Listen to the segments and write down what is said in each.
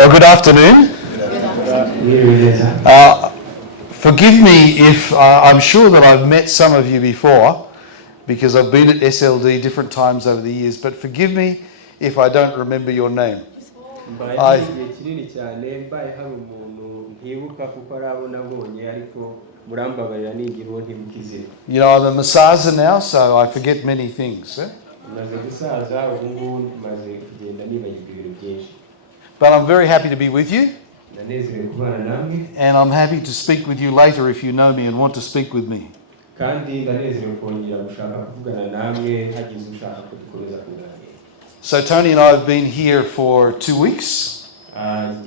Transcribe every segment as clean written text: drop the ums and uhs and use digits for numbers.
Well, good afternoon. Forgive me if I'm sure that I've met some of you before because I've been at SLD different times over the years, but forgive me if I don't remember your name. You know, I'm a massager now, so I forget many things. But I'm very happy to be with you. And I'm happy to speak with you later if you know me and want to speak with me. So Tony and I have been here for 2 weeks. And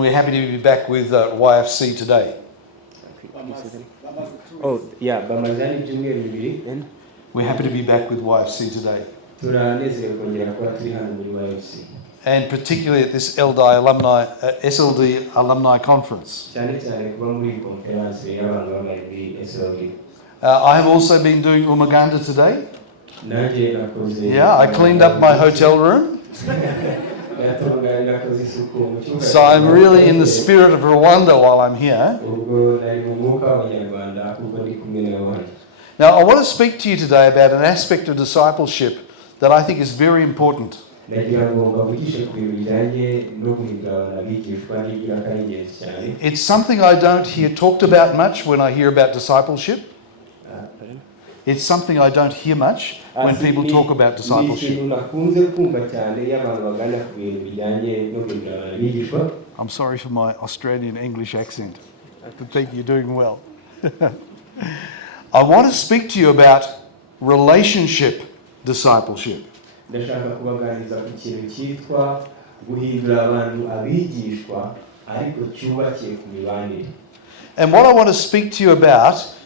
we're happy to be back with YFC today. We're happy to be back with YFC today. And particularly at this SLD Alumni Conference. I have also been doing Umaganda today. Yeah, I cleaned up my hotel room. So I'm really in the spirit of Rwanda while I'm here. Now I want to speak to you today about an aspect of discipleship that I think is very important. It's something I don't hear talked about much when I hear about discipleship. It's something I don't hear much when people talk about discipleship. I'm sorry for my Australian English accent. I think you're doing well. I want to speak to you about relationship discipleship. And what I want to speak to you about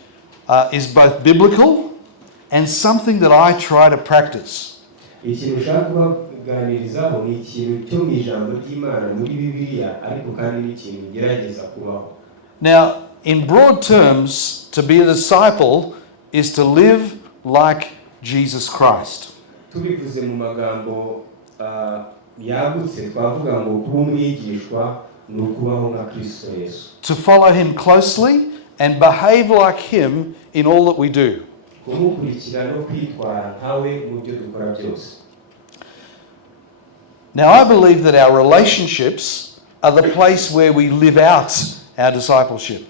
is both biblical and something that I try to practice. Now, in broad terms, to be a disciple is to live like Jesus Christ. To follow him closely and behave like him in all that we do. Now, I believe that our relationships are the place where we live out our discipleship.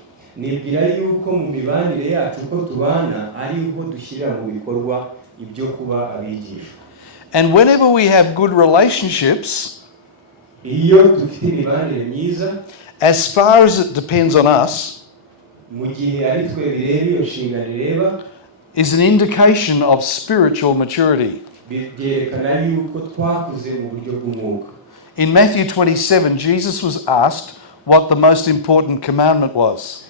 And whenever we have good relationships, as far as it depends on us, is an indication of spiritual maturity. In Matthew 27, Jesus was asked what the most important commandment was.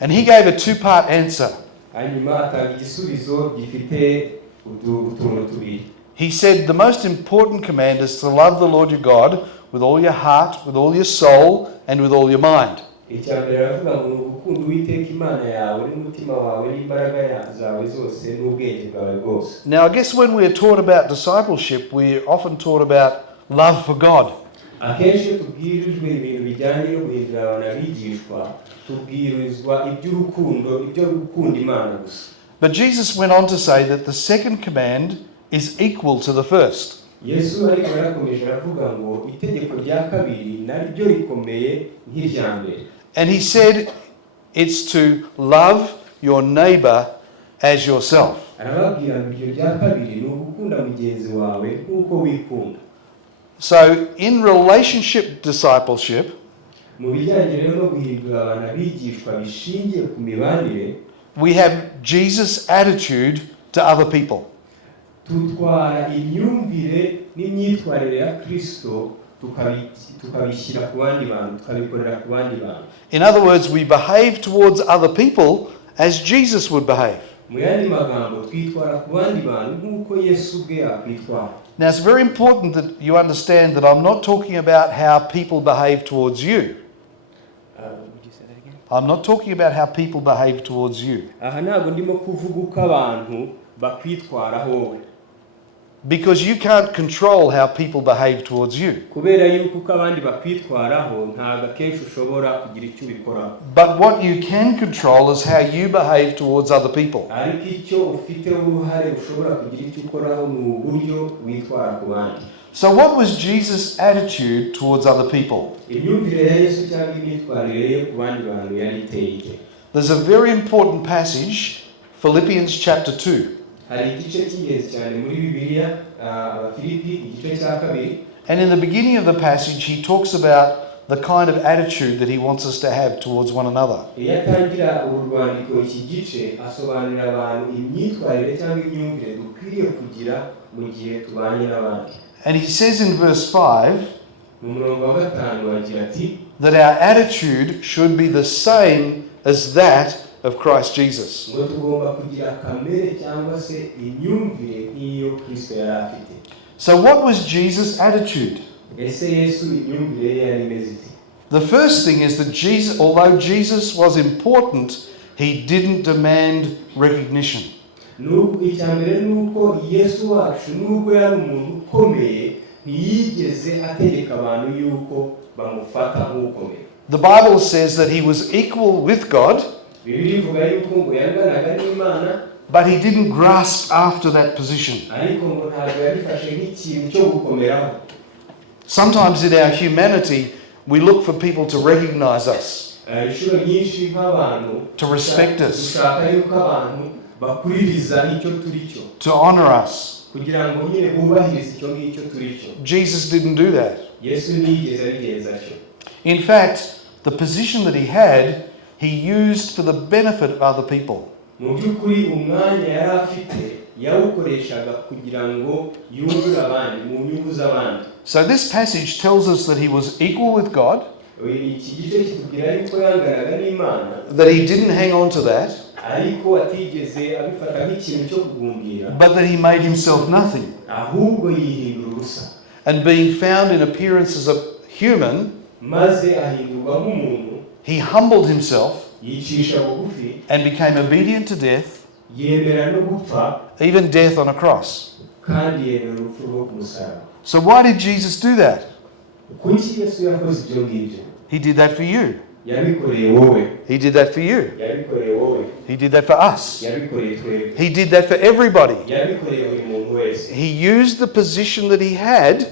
And he gave a two-part answer. He said the most important command is to love the Lord your God with all your heart, with all your soul, and with all your mind. Now, I guess when we are taught about discipleship, we are often taught about love for God. But Jesus went on to say that the second command is equal to the first. And he said it's to love your neighbor as yourself. So in relationship discipleship, we have Jesus' attitude to other people. In other words, we behave towards other people as Jesus would behave. mu yandi magambo twitwara ku bandi bantu nk'uko Yesu ubwe yakwitwara. Now it's very important that you understand that I'm not talking about how people behave towards you. Would you say that again? I'm not talking about how people behave towards you. Aha ntabwo ndimo kuvuga uko abantu bakwitwaraho wowe. Because you can't control how people behave towards you. Kubera yuko uko abandi bakwitwaraho ntabwo akenshi ushobora kugira icyo ubikoraho. But what you can control is how you behave towards other people. Ariko icyo ufite uruhare ushobora kugira icyo ukoraho ni uburyo witwara ku bandi. So what was Jesus' attitude towards other people? Imyumvire ya Yesu cyangwa imyitwarire ye ku bandi bantu yari iteye ite? There's a very important passage, Philippians chapter 2. Hari igice cy'ingenzi cyane muri Bibiliya, Abafilipi igice cya 2. And in the beginning of the passage, he talks about the kind of attitude that he wants us to have towards one another. Iyo atangira urwandiko iki gice asobanurira abantu imyitwarire cyangwa imyumvire dukwiriye kugira mu gihe tubanye n'abandi. And he says in verse 5 Mu murongo wa 5 agira ati that our attitude should be the same as that of Christ Jesus. ngo tugomba kugira kamere cyangwa se imyumvire nk'iyo Kristo yari afite. So what was Jesus' attitude? Ese Yesu imyumvire ye yari imeze ite? The first thing is that Jesus, although Jesus was important, he didn't demand recognition. Nubwo icyambere nuko Yesu wacu nubwo yari umuntu ukomeye ntiyigeze ategeka abantu yuko bamufata nk'ukomeye. The Bible says that he was equal with God, Bibiliya ivuga yuko ngo yanganaga n'Imana, but he didn't grasp after that position. ariko ngo ntabwo yabifashe nk'ikintu cyo gukomeraho. Sometimes in our humanity, we look for people to recognize us, Inshuro nyinshi nk'abantu to respect us, dushaka yuko abantu bakuririza icyo turi cyo, to honor us. kugira ngo nyine bubahirize icyo ngicyo turi cyo. Jesus didn't do that. Yesu ntiyigeze abigenza atyo. In fact, the position that he had, he used for the benefit of other people. Mu by'ukuri umwanya yari afite yawukoreshaga kugira ngo yungure abandi mu nyungu z'abandi. So this passage tells us that he was equal with God, Iki gice kitubwira yuko yanganaga n'Imana, that he didn't hang on to that, ariko atigeze abifata nk'ikintu cyo kugumbira, but that he made himself nothing. ahubwo yihindura ubusa, And being found in appearance as a human, maze ahindurwa nk'umuntu, he humbled himself yicisha bugufi, and became obedient to death, yemera no gupfa, even death on a cross. kandi yemera urupfu rwo ku musaraba. So why did Jesus do that? Kuki Yesu yakoze ibyo ngibyo? He did that for you. Yabikoreye wowe, He did that for you. yabikoreye wowe, He did that for us. yabikoreye twebwe, He did that for everybody. yabikoreye buri muntu wese. He used the position that he had,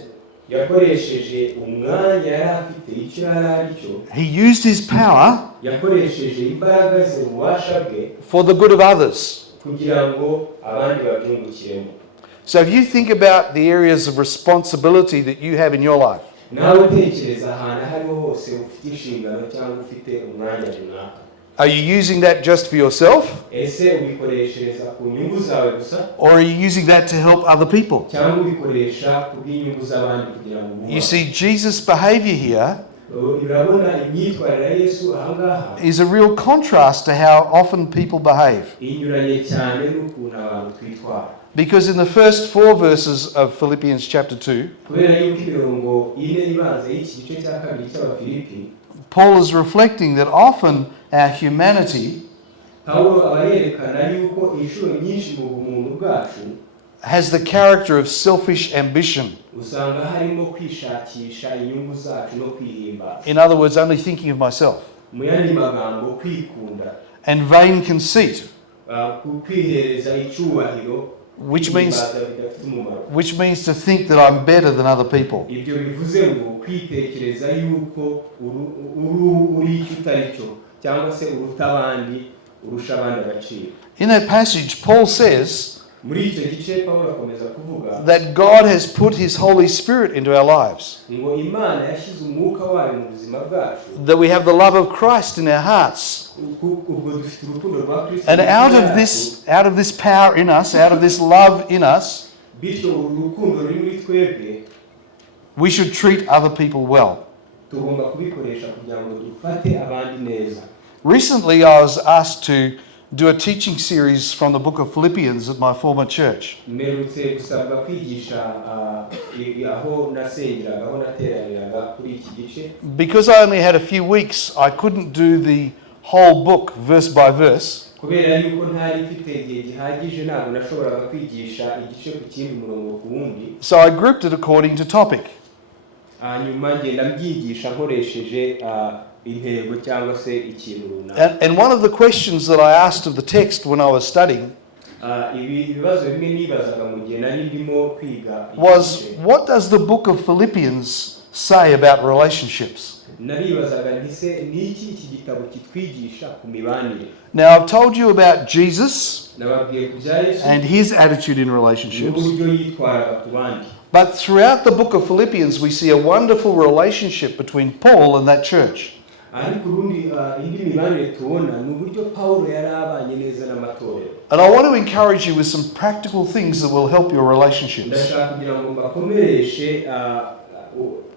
Yakoresheje umwanya yari afite, icyo yari ari cyo, he used his power yakoresheje imbaraga ze, ububasha bwe, for the good of others. kugira ngo abandi babyungukiremo. So if you think about the areas of responsibility that you have in your life, Nawe utekereza ahantu aho ariho hose ufite inshingano cyangwa ufite umwanya runaka. are you using that just for yourself, Ese ubikoreshereza ku nyungu zawe gusa, or are you using that to help other people? cyangwa ubikoresha ku bw'inyungu z'abandi kugira ngo You ububahe? see, Jesus' behavior here Urabona imyitwarire ya Yesu aha ngaha is a real contrast to how often people behave. inyuranye cyane n'ukuntu abantu twitwara. Because in the first 4 verses of Philippians chapter 2, Kubera yuko imirongo ine ibanza y'iki gice cya 2 cy'Abafilipi, Paul is reflecting that often our humanity Pawulo aba yerekana yuko inshuro nyinshi mu bumuntu bwacu has the character of selfish ambition. usanga harimo kwishakisha inyungu zacu no kwihimbaza. In other words, only thinking of myself. Mu yandi magambo kwikunda, And vain conceit, kwihereza icyubahiro, which means kwihimbaza bidafite umumaro. to think that I'm better than other people. Ibyo bivuze ngo kwitekereza yuko uri icyo utari cyo, cyangwa se uruta abandi, urusha abandi agaciro. In that passage, Paul says Muri icyo gice Pawulo akomeza kuvuga that God has put his Holy Spirit into our lives, ngo Imana yashyize umwuka wayo mu buzima bwacu, that we have the love of Christ in our hearts. ubwo dufite urukundo rwa Kristo. And out of this power in us, out of this love in us, bityo uru rukundo ruri muri twebwe we should treat other people well. tugomba kubikoresha kugira ngo dufate abandi neza. Recently, I was asked to do a teaching series from the book of Philippians at my former church. mperutse gusabwa kwigisha aho nasengeraga aho nateraniraga kuri iki gice Because I only had a few weeks, I couldn't do the whole book verse by verse. kubera yuko ntari mfite igihe gihagije ntabwo nashoboraga kwigisha igice ku kindi murongo ku wundi, So I grouped it according to topic. hanyuma ngenda mbyigisha nkoresheje intego cyangwa se ikintu runaka. And one of the questions that I asked of the text when I was studying ibibazo bimwe nibazaga mu gihe nari ndimo kwiga was, what does the book of Philippians say about relationships? naribazaga ntise niki iki gitabo kitwigisha ku mibanire. Now I've told you about Jesus nababwiye ku bya Yesu and his attitude in relationships. n'uburyo yitwaraga ku bandi. But throughout the book of Philippians we see a wonderful relationship between Paul and that church. ariko urundi indi mibanire tubona ni uburyo Pawulo yari abanye neza n'amatorero. And I want to encourage you with some practical things that will help your relationships. ndashaka kugira ngo mbakomereshe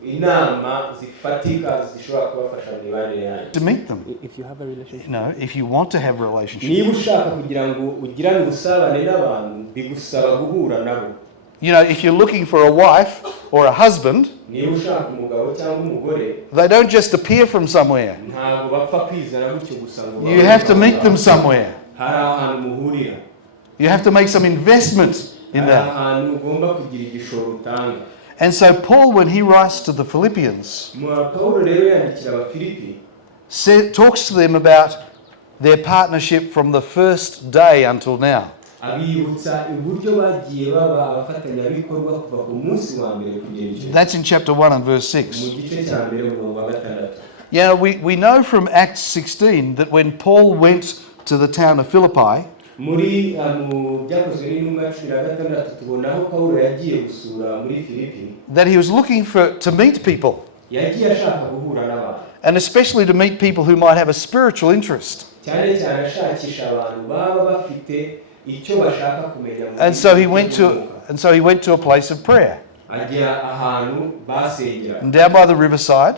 inama zifatika zishobora kubafasha mu mibanire yanyu. To meet them. If you have a relationship. No, if you want to have relationships. niba ushaka kugira ngo ugirane ubusabane n'abantu bigusaba guhura nabo. You know, if you're looking for a wife or a husband, niba ushaka umugabo cyangwa umugore they don't just appear from somewhere. ntabwo bapfa kwizana gutyo gusa ngo You have to meet them somewhere. hari ahantu muhurira. You have to make some investment in hari that. ahantu ugomba kugira igishoro utanga. And so Paul, when he writes to the Philippians, Pawulo rero yandikira abafilipi talks to them about their partnership from the first day until now. abibutsa uburyo bagiye baba abafatanyabikorwa kuva ku munsi wa mbere kugera icyo. That's in chapter 1 and verse mu 6. gice cya mbere umurongo wa 6. Yeah, we know from Acts 16 that when Paul went to the town of Philippi, muri mu byakozwe n'intumwa 16 tubona aho Pawulo yagiye gusura muri Filipi, that he was looking to meet people, yagiye ashaka guhura n'abantu, and especially to meet people who might have a spiritual interest. cyane cyane ashakisha abantu baba bafite icyo bashaka kumenya. And so he went to a place of prayer. ajya ahantu basengera And down by the riverside,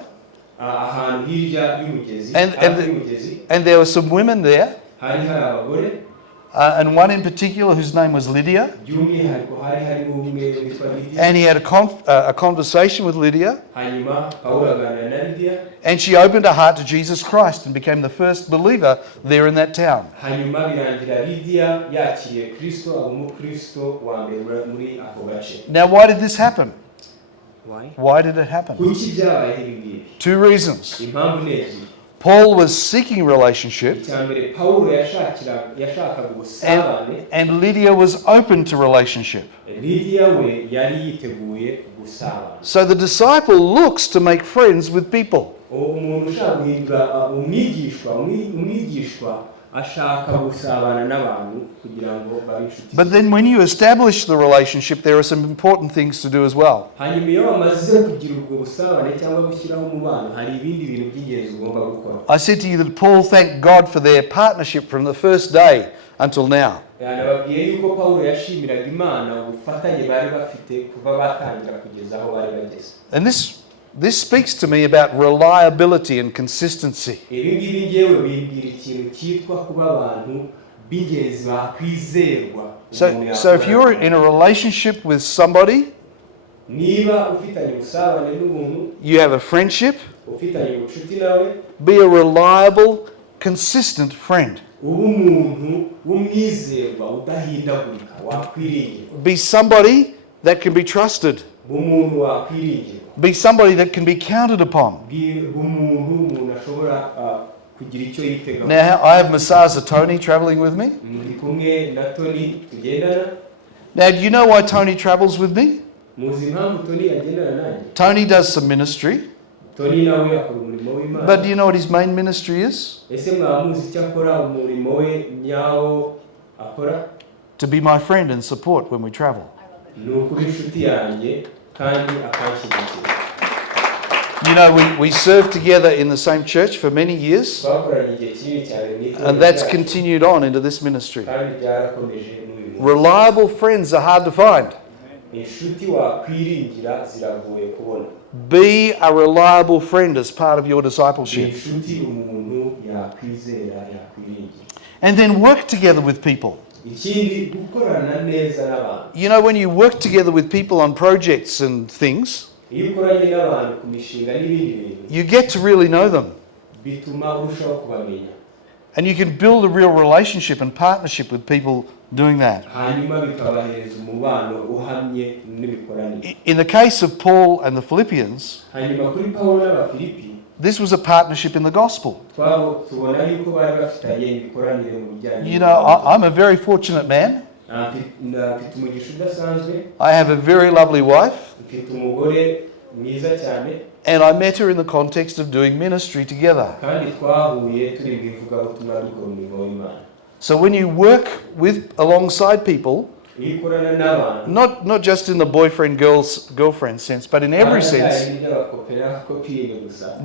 ahantu hirya y'umugezi, and there were some women there, hari abagore, and one in particular whose name was Lydia. by'umwihariko hari harimo umwe witwa Lidiya. And he had a conversation with Lydia, hanyuma Pawulo aganira na Lidiya, and she opened her heart to Jesus Christ and became the first believer there in that town. hanyuma birangira Lidiya yakiriye Kristo, aba umukristo wa mbere muri ako gace. Now, why did this happen? Why? Why did it happen? kuki byabaye ibi ngibi? Two reasons. impamvu ni ebyiri. Paul was seeking relationship, icya mbere Pawulo yashakaga ubusabane, and Lydia was open to relationship. Lidiya we yari yiteguye gusabana. So the disciple looks to make friends with people. umuntu ushaka guhindura umwigishwa ashaka gusabana n'abantu kugira ngo babe inshuti. But then when you establish the relationship, there are some important things to do as well. hanyuma iyo bamaze kugira ubwo busabane cyangwa gushyiraho umubano, hari ibindi bintu by'ingenzi ugomba gukora. I said to you that Paul thanked God for their partnership from the first day until now. nababwiye yuko Pawulo yashimiraga Imana ubufatanye bari bafite kuva batangira kugeza aho bari bageze. And this speaks to me about reliability and consistency. ibi ngibi ngewe bimbwira ikintu cyitwa kuba abantu b'ingenzi bakwizerwa. So if you're in a relationship with somebody, niba ufitanye ubusabane n'umuntu, you have a friendship, ufitanye ubucuti nawe, be a reliable, consistent friend. uba umuntu w'umwizerwa udahindagurika wakwiringirwa. Be somebody that can be trusted. umuntu wakwiringirwa. Be somebody that can be counted upon. umuntu ashobora kugira icyo yitegaho. Now, I have Masaza Tony traveling with me. ndi kumwe na Tony tugendana. Now, do you know why Tony travels with me? muzi impamvu Tony agendana nanjye? Tony does some ministry. Tony nawe akora umurimo w'Imana. But do you know what his main ministry is? ese mwamuzi icyo akora umurimo we nyawo akora? To be my friend and support when we travel. ni ukuba inshuti yanjye kandi akanshyigikira. You know, we served together in the same church for many years, twakoranye igihe kinini cyane n'itorero and that's ryacu, continued on into this ministry. kandi byarakomeje n'uyu munsi. Reliable friends are hard to find. inshuti wakwiringira ziragoye kubona. Be a reliable friend as part of your discipleship. inshuti umuntu yakwizera yakwiringira. And then work together with people. ikindi gukorana neza n'abantu. You know, when you work together with people on projects and things, iyo ukoranye n'abantu ku mishinga n'ibindi bintu you get to really know them. bituma urushaho kubamenya. And you can build a real relationship and partnership with people doing that. hanyuma bikabahereza umubano uhamye n'imikoranire. In the case of Paul and the Philippians, hanyuma kuri Pawulo n'Abafilipi this was a partnership in the gospel. tubona yuko bari bafitanye imikoranire mu bijyanye. You know, I'm a very fortunate man. mfite umugisha udasanzwe. I have a very lovely wife. mfite umugore mwiza cyane. And I met her in the context of doing ministry together. kandi twahuye turi mu ivugabutumwa dukora umurimo w'Imana. So when you work alongside people, iyo ukorana n'abantu not just in the boyfriend-girlfriend sense, but in every sense,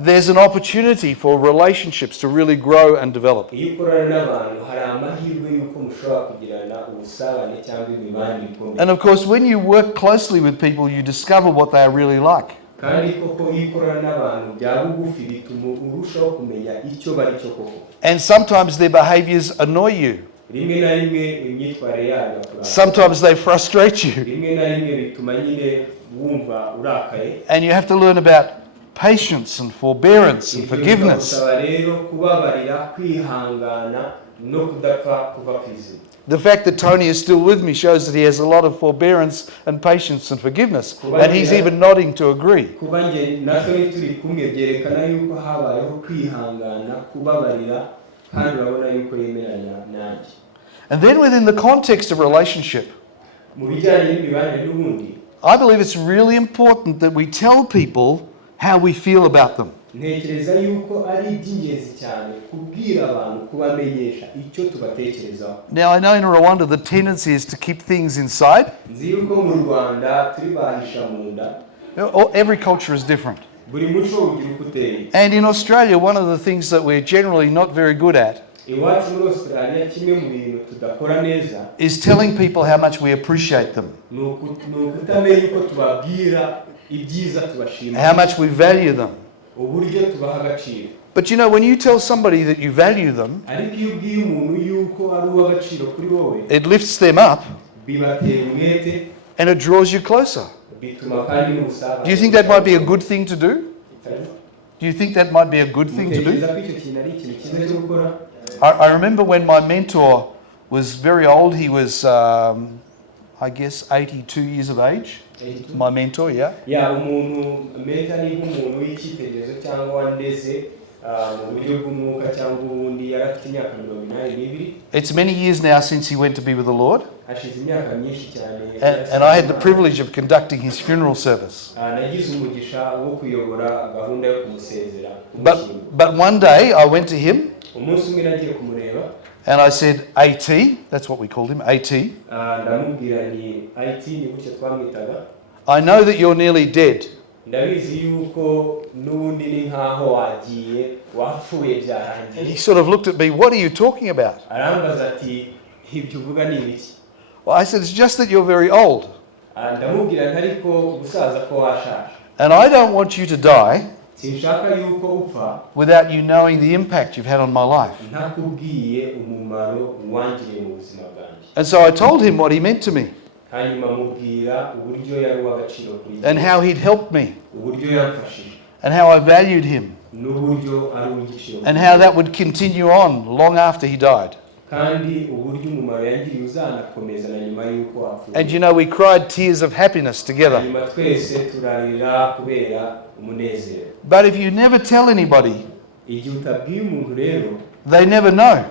there's an opportunity for relationships to really grow and develop. iyo ukorana n'abantu hari amahirwe y'uko mushobora kugirana ubusabane cyangwa imibanire ikomeye. And of course, when you work closely with people, you discover what they are really like. kandi koko iyo ukorana n'abantu bya bugufi bituma urushaho kumenya icyo bari cyo koko. And sometimes their behaviors annoy you. rimwe na rimwe imyitwarire yabo Sometimes they frustrate you. rimwe na rimwe bituma nyine wumva urakaye. And you have to learn about patience and forbearance and forgiveness. bikagusaba rero kubabarira, kwihangana no kudapfa kuva ku izina. The fact that Tony is still with me shows that he has a lot of forbearance and patience and forgiveness. And he's even nodding to agree. kuba nge natwe turi kumwe byerekana yuko habayeho kwihangana, kubabarira, kandi urabona yuko yemeranya nanjye. And then within the context of relationship, mu bijyanye n'imibanire n'ubundi, I believe it's really important that we tell people how we feel about them. ntekereza yuko ari iby'ingenzi cyane kubwira abantu, kubamenyesha icyo tubatekerezaho. Now, I know in Rwanda the tendency is to keep things inside. nzi yuko mu Rwanda turi bahisha mu nda. Every culture is different. buri muco ugira uko uteye. And in Australia, one of the things that we're generally not very good at iwacu muri Australia kimwe mu bintu tudakora neza is telling people how much we appreciate them, ni ukutamenya uko tubabwira ibyiza tubashima, how much we value them. uburyo tubaha agaciro. But you know, when you tell somebody that you value them, ariko iyo ubwiye umuntu yuko ari uw'agaciro kuri wowe, it lifts them up bibatera umwete, and it draws you closer. bituma kandi n'ubusabane. Do you think that might be a good thing to do? Do you think that might be a good thing to do? mutekereza ko icyo kintu ari ikintu cyiza cyo gukora? I remember when my mentor was very old. He was, I guess, 82 years of age. My mentor, yeah. ya umuntu menta ni nk'umuntu w'icyitegererezo cyangwa wandeze mu buryo bw'umwuka cyangwa ubundi, yari afite imyaka 82. It's many years now since he went to be with the Lord. hashize imyaka myinshi cyane. And I had the privilege of conducting his funeral service. nagize umugisha wo kuyobora gahunda yo kumusezera. But one day I went to him umunsi umwe nagiye kumureba, and I said, AT, that's what we called him, AT. ndamubwira ni IT, ni gutyo twamwitaga. I know that you're nearly dead. ndabizi yuko n'ubundi ni nkaho wagiye wapfuye And he byarangiye. sort of looked at me, what are you talking about? arambaza ati ibyo uvuga ni ibiki? Well, I said, it's just that you're very old. ndamubwira nti ariko gusaza ko washaje, And I don't want you to die sinshaka yuko upfa without you knowing the impact you've had on my life. ntakubwiye umumaro wangiriye mu buzima bwanjye. And so I told him what he meant to me hanyuma mubwira uburyo yari uw'agaciro kuri and how he'd helped me uburyo yamfashije and how I valued him n'uburyo ari uw'igiciro and how that would continue on long after he died. kandi uburyo umumaro yangiriye uzanakomeza na nyuma y'uko apfuye. And you know, we cried tears of happiness together. hanyuma twese turarira kubera umunezero. But if you never tell anybody, igihe utabwiye umuntu rero they never know.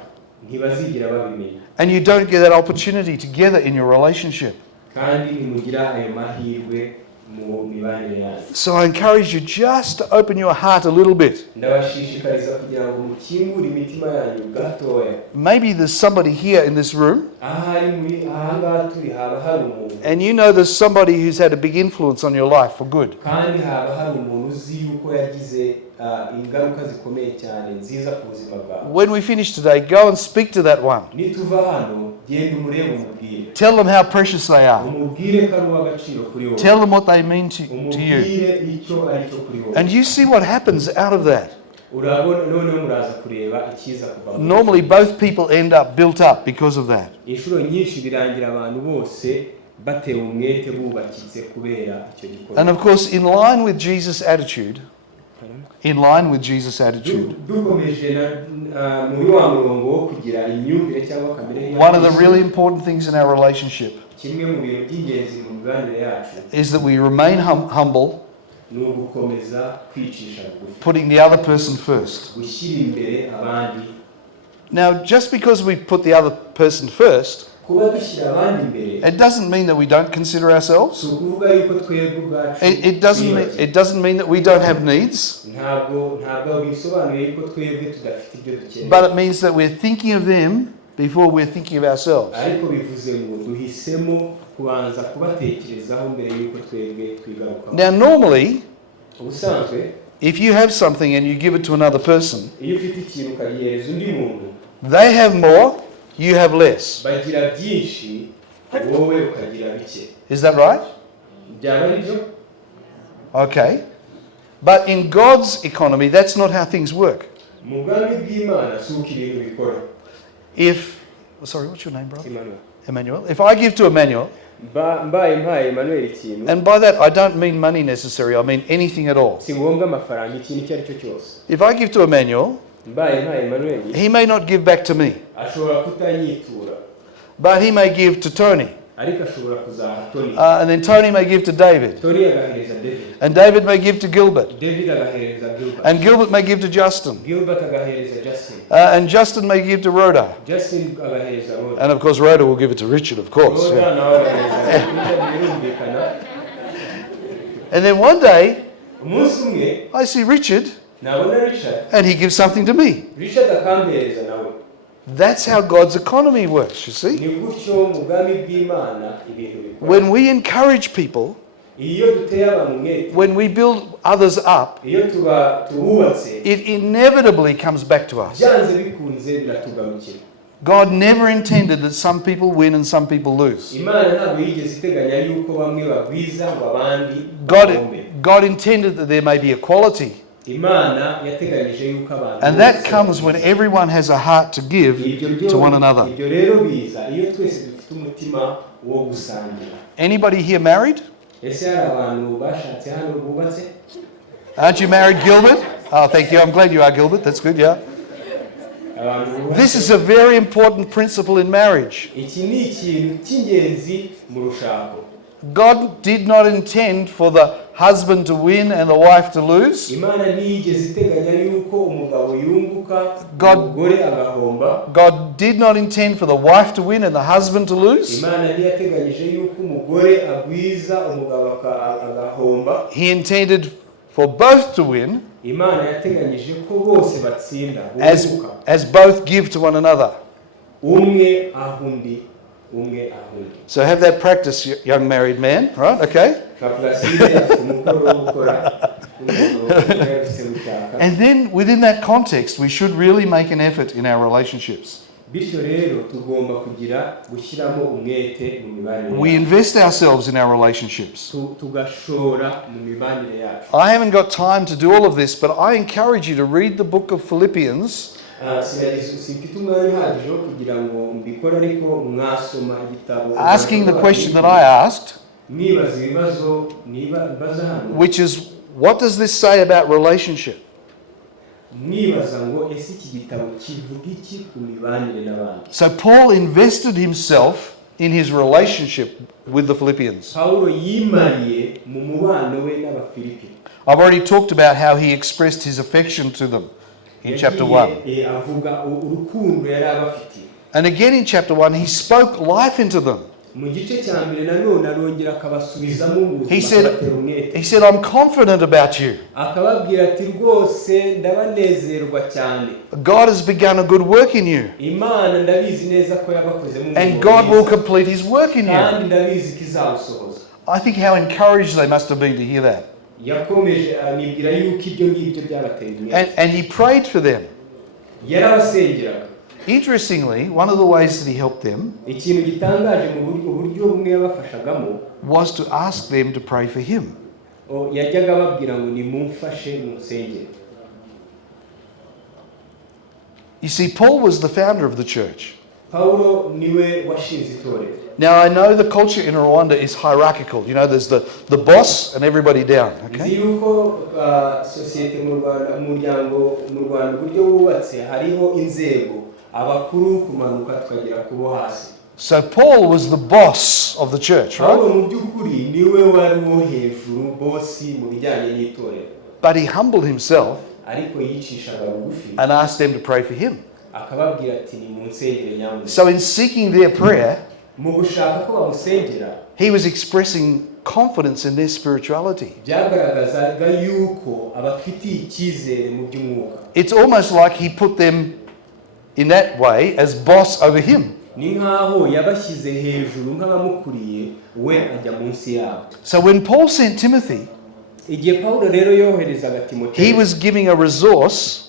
ntibazigera babimenya, And you don't get that opportunity together in your relationship. kandi ntimugira ayo mahirwe mu mibanire yanyu. So I encourage you just to open your heart a little bit. ndabashishikariza kugira ngo mukingure imitima yanyu gatoya. Maybe there's somebody here in this room, ahari muri ahangaha turi haba hari umuntu, and you know there's somebody who's had a big influence on your life for good. kandi haba hari umuntu uzi yuko yagize ingaruka zikomeye cyane nziza ku buzima bwawe. When we finish today, go and speak to that one. nituva hano genda umurebe umubwire. Tell them how precious they are. umubwire ko ari uw'agaciro kuri wowe. Tell them what they mean to you. umubwire icyo ari cyo kuri wowe. And you see what happens out of that. Normally both people end up built up because of that. And of course, in line with Jesus' attitude, one of the really important things in our relationship is that we remain humble, putting the other person first. Now, just because we put the other person first, it doesn't mean that we don't consider ourselves. It doesn't mean that we don't have needs. But it means that we're thinking of them before we're thinking of ourselves. Now, normally, if you have something and you give it to another person, they have more, you have less. Is that right? Okay. But in God's economy, that's not how things work. Sorry, what's your name, brother? Emmanuel. If I give to Emmanuel, and by that I don't mean money necessary, I mean anything at all. If I give to Emmanuel, he may not give back to me, but he may give to Tony. And then Tony may give to David. And David may give to Gilbert. And Gilbert may give to Justin. And Justin may give to Rhoda. And of course Rhoda will give it to Richard, of course. And then one day I see Richard and he gives something to me. That's how God's economy works, you see. When we encourage people, when we build others up, it inevitably comes back to us. God never intended that some people win and some people lose. God intended that there may be equality. And that comes when everyone has a heart to give to one another. Anybody here married? Aren't you married, Gilbert? Oh, thank you. I'm glad you are, Gilbert. That's good, yeah. This is a very important principle in marriage. God did not intend for the husband to win and the wife to lose. God did not intend for the wife to win and the husband to lose. He intended for both to win as both give to one another. So have that practice, young married man, right? Okay. And then within that context, we should really make an effort in our relationships. We invest ourselves in our relationships. I haven't got time to do all of this, but I encourage you to read the book of Philippians. Asking the question that I asked, which is, what does this say about relationship? So Paul invested himself in his relationship with the Philippians. I've already talked about how he expressed his affection to them in chapter 1. And again in chapter 1, he spoke life into them. He said, I'm confident about you. God has begun a good work in you. And God will complete his work in you. I think how encouraged they must have been to hear that. And he prayed for them. Interestingly, one of the ways that he helped them was to ask them to pray for him. You see, Paul was the founder of the church. Pawulo niwe washinze itorero. Now, I know the culture in Rwanda is hierarchical. You know, there's the boss and everybody down. Nzi Okay? yuko sosiyete mu Rwanda, umuryango mu Rwanda uburyo wubatse hariho inzego, abakuru kumanuka tukagera kubo hasi. So Paul was the boss of the church, right? Pawulo mu by'ukuri niwe wari wo hejuru, bosi mu bijyanye n'itorero. But he humbled himself Ariko yicishaga bugufi and asked them to pray for him. akababwira ati ni munsengere nyamwe. So in seeking their prayer, Mu gushaka ko bamusengera he was expressing confidence in their spirituality. byagaragazaga yuko abafitiye icyizere mu by'umwuka. It's almost like he put them in that way as boss over him. Ni nkaho yabashyize hejuru nk'abamukuriye, we ajya munsi yabo. So when Paul sent Timothy, Igihe Pawulo rero yoherezaga he Timoteyo, was giving a resource.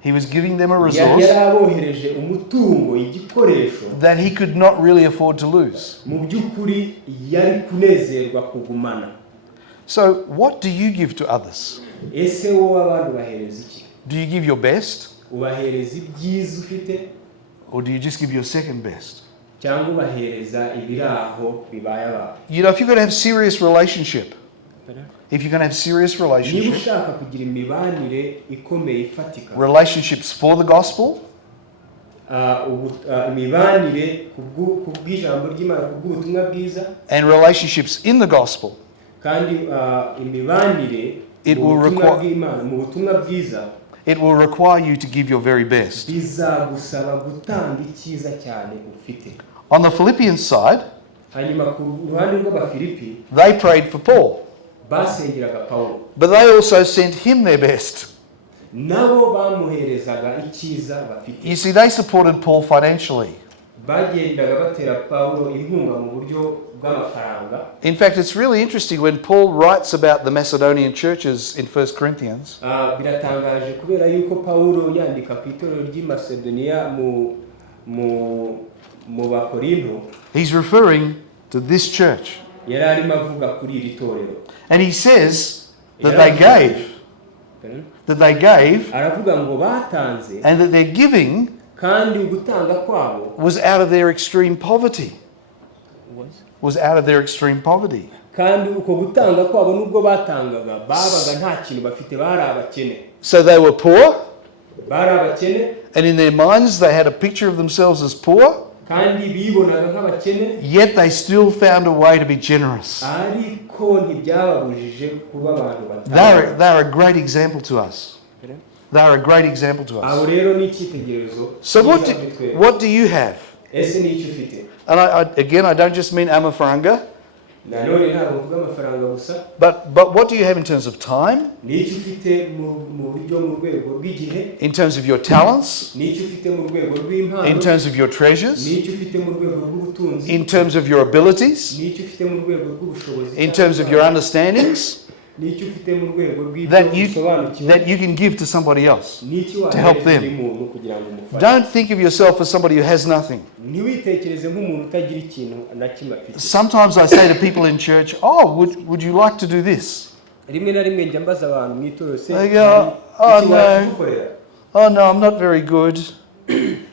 He was giving them a yari resource abohereje umutungo, igikoresho that he could not really afford to lose. mu by'ukuri yari kunezerwa kugumana. So what do you give to others? Ese wowe abantu bahereza iki? Do you give your best, Ubahereza ibyiza ufite or do you just give your second best? cyangwa ubahereza ibiri aho bibaye abawe? You know, if you're going to have serious relationship, if you're going to have serious Niba relationship, ushaka kugira imibanire ikomeye ifatika, relationships for the gospel, imibanire kubw'ijambo ry'Imana, kubw'ubutumwa bwiza, and relationships in the gospel, kandi imibanire It mu will butumwa require- bw'Imana, mu butumwa bwiza, it will require you to give your very best. bizagusaba gutanga icyiza cyane ufite. On the Philippians side, Hanyuma ku ruhande rw'Abafilipi they prayed for Paul, basengeraga Pawulo, but they also sent him their best. nabo bamuherezaga icyiza bafite. You see, they supported Paul financially. Bagendaga batera Pawulo inkunga mu buryo bw'amafaranga. In fact, it's really interesting when Paul writes about the Macedonian churches in 1 Corinthians. Biratangaje kubera yuko Pawulo yandika ku itorero ry'i Macedonia mu Bakorinto, He's referring to this church. yari arimo avuga kuri iri torero. And he says that they gave, Aravuga ngo batanze, and that their giving kandi gutanga kwabo was out of their extreme poverty. Was out of their extreme poverty. kandi uko gutanga kwabo nubwo batangaga babaga nta kintu bafite, bari abakene. So they were poor, Bari abakene and in their minds they had a picture of themselves as poor, kandi bibonaga nk'abakene, yet they still found a way to be generous. ariko ntibyababujije kuba abantu They're batanga. a great example to us. They're a great example to Abo us. rero ni icyitegererezo. So cyiza kuri twe. what do you have? Ese ni icyo ufite? And again, I don't just mean amafaranga, Nanone ntabwo mvuga amafaranga gusa, but what do you have in terms of time, ni icyo ufite mu buryo mu rwego rw'igihe, in terms of your talents, ni icyo ufite mu rwego in rw'impano, terms of your ni treasures, icyo ufite mu rwego rw'ubutunzi, in terms of your abilities, ni icyo ufite mu rwego rw'ubushobozi, in terms of your understandings, ni icyo ufite mu rwego rw'ibyo that you usobanukiwe, can give to somebody else. ni icyo to help wahereza them. undi muntu kugira ngo umufashe. Don't think of yourself as somebody who has nothing. Ntiwitekereze nk'umuntu utagira ikintu na kimwe afite. Sometimes I say to people in church, "Oh, would you like to do this?" Rimwe na rimwe njya mbaza abantu mu itorero, se They go, hari "Oh, iki no." wadukorera? "Oh no, I'm not very good.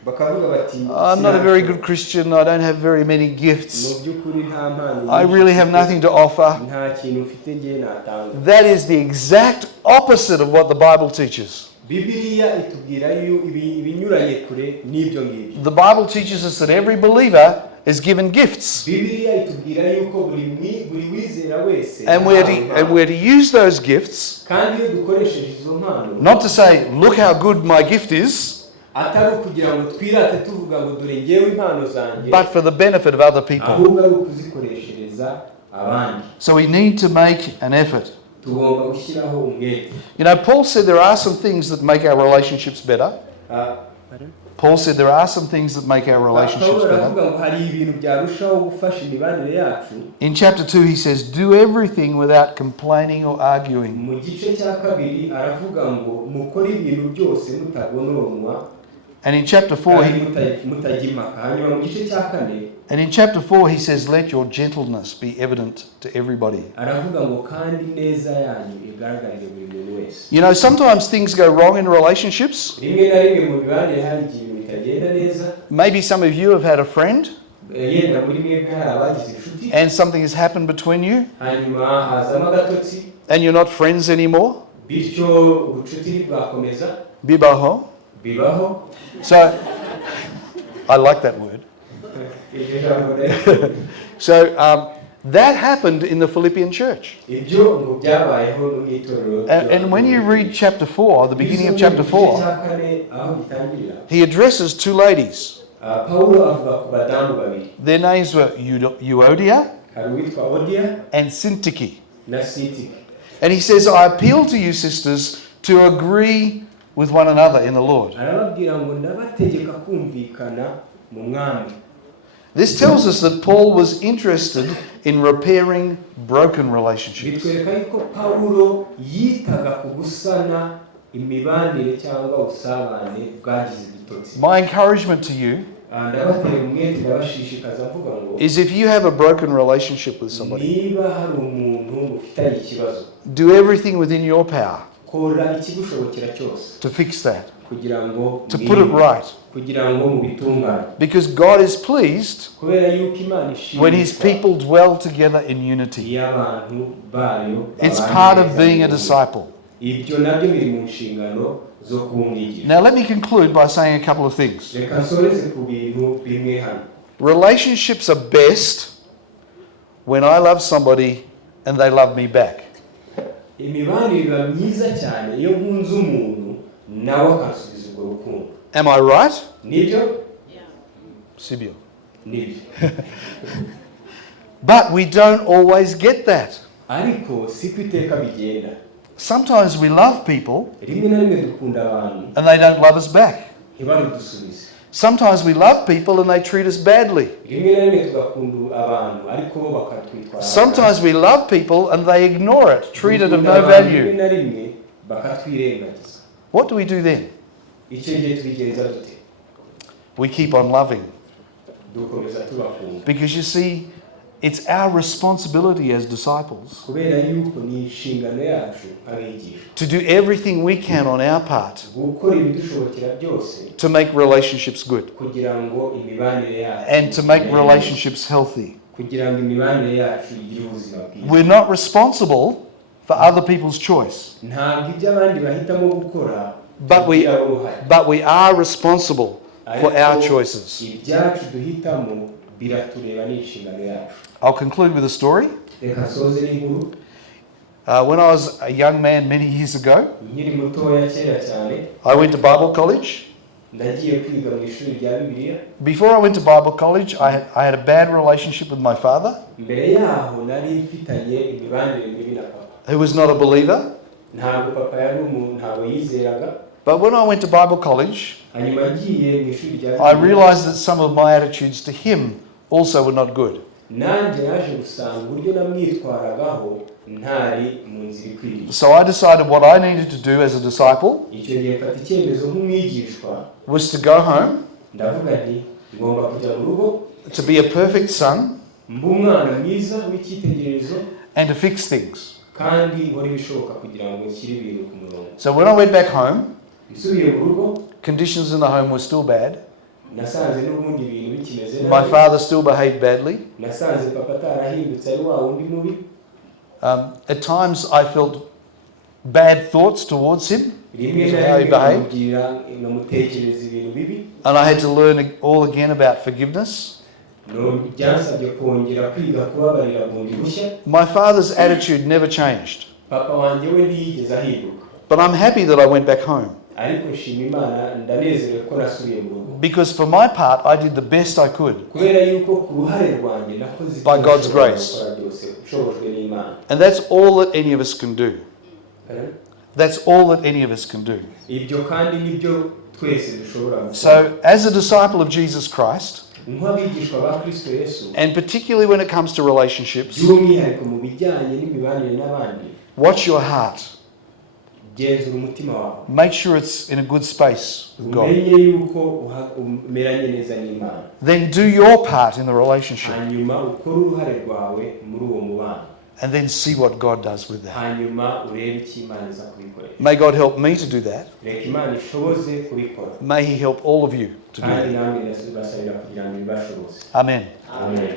Bakavuga bati, I'm not a very good Christian. I don't have very many mu gifts. by'ukuri nta mpano I really have nothing to offer." nta kintu mfite ngiye natanga. That is the exact opposite of what the Bible teaches. Bibiliya itubwira ibinyuranye kure n'ibyo ngibyo. The Bible teaches us that every believer is given gifts. Bibiliya itubwira yuko buri wizera wese And we're to use those gifts, kandi iyo dukoresheje izo mpano, not to say, "Look how good my gift is," atari ukugira ngo twirate tuvuga ngo dore ngewe impano zanjye, but for the benefit of other people. ahubwo ari ukuzikoreshereza abandi. So we need to make an effort. Tugomba gushyiraho umwete. You know, Paul said there are some things that make our relationships better. Paul said there are some things that make our relationships Pawulo better. aravuga ngo hari ibintu byarushaho gufasha imibanire yacu. In chapter 2 he says, "Do everything without complaining or arguing." Mu gice cya kabiri aravuga ngo mukore ibintu byose mutagononwa And in chapter 4, kandi mutajya impaka. Hanyuma mu gice cya kane and in chapter 4 he says, let your gentleness be evident to everybody. aravuga ngo kandi neza yanyu igaragarire buri muntu wese. You know, sometimes things go wrong in relationships. Rimwe na rimwe mu mibanire hari igihe ibintu bitagenda neza. Maybe some of you have had a friend Yenda muri mwebwe hari abagize inshuti and something has happened between you hanyuma hazamo agatotsi and you're not friends anymore. bityo ubucuti ntibwakomeza. Bibaho. Bibaho. So, I like that word. So, that happened in the Philippian church. And when you read chapter 4, the beginning of chapter 4, he addresses two ladies. Their names were Euodia and Syntyche. And he says, I appeal to you, sisters, to agree with one another in the Lord. This tells us that Paul was interested in repairing broken relationships. My encouragement to you is if you have a broken relationship with somebody, do everything within your power to fix that, to put it right. Because God is pleased when His people dwell together in unity. It's part of being a disciple. Now let me conclude by saying a couple of things. Relationships are best when I love somebody and they love me back. Am I right? Sibyl. But we don't always get that. Sometimes we love people and they don't love us back. Sometimes we love people and they treat us badly. Sometimes we love people and they ignore it, treat it of no value. What do we do then? We keep on loving. Because you see, it's our responsibility as disciples to do everything we can on our part to make relationships good and to make relationships healthy. We're not responsible for other people's choice, but we are responsible for our choices. I'll conclude with a story. When I was a young man many years ago, I went to Bible college. Before I went to Bible college, I had a bad relationship with my father, who was not a believer. But when I went to Bible college, I realized that some of my attitudes to him also were not good. So I decided what I needed to do as a disciple was to go home, to be a perfect son, and to fix things. So when I went back home, conditions in the home were still bad. My father still behaved badly. At times I felt bad thoughts towards him because of how he behaved. And I had to learn all again about forgiveness. My father's attitude never changed. But I'm happy that I went back home. Because for my part, I did the best I could by God's grace. And that's all that any of us can do. That's all that any of us can do. So, as a disciple of Jesus Christ, and particularly when it comes to relationships, watch your heart. genzura umutima wawe Make sure it's in a good space with God. umenye yuko umeranye neza n'Imana Then do your part in the relationship. hanyuma ukore uruhare rwawe muri uwo mubano And then see what God does with that. hanyuma urebe icyo Imana iza kubikorera May God help me to do that. reka Imana ishoboze kubikora May He help all of you to do kandi that. namwe ndasabira kugira ngo ibashoboze Amen. amen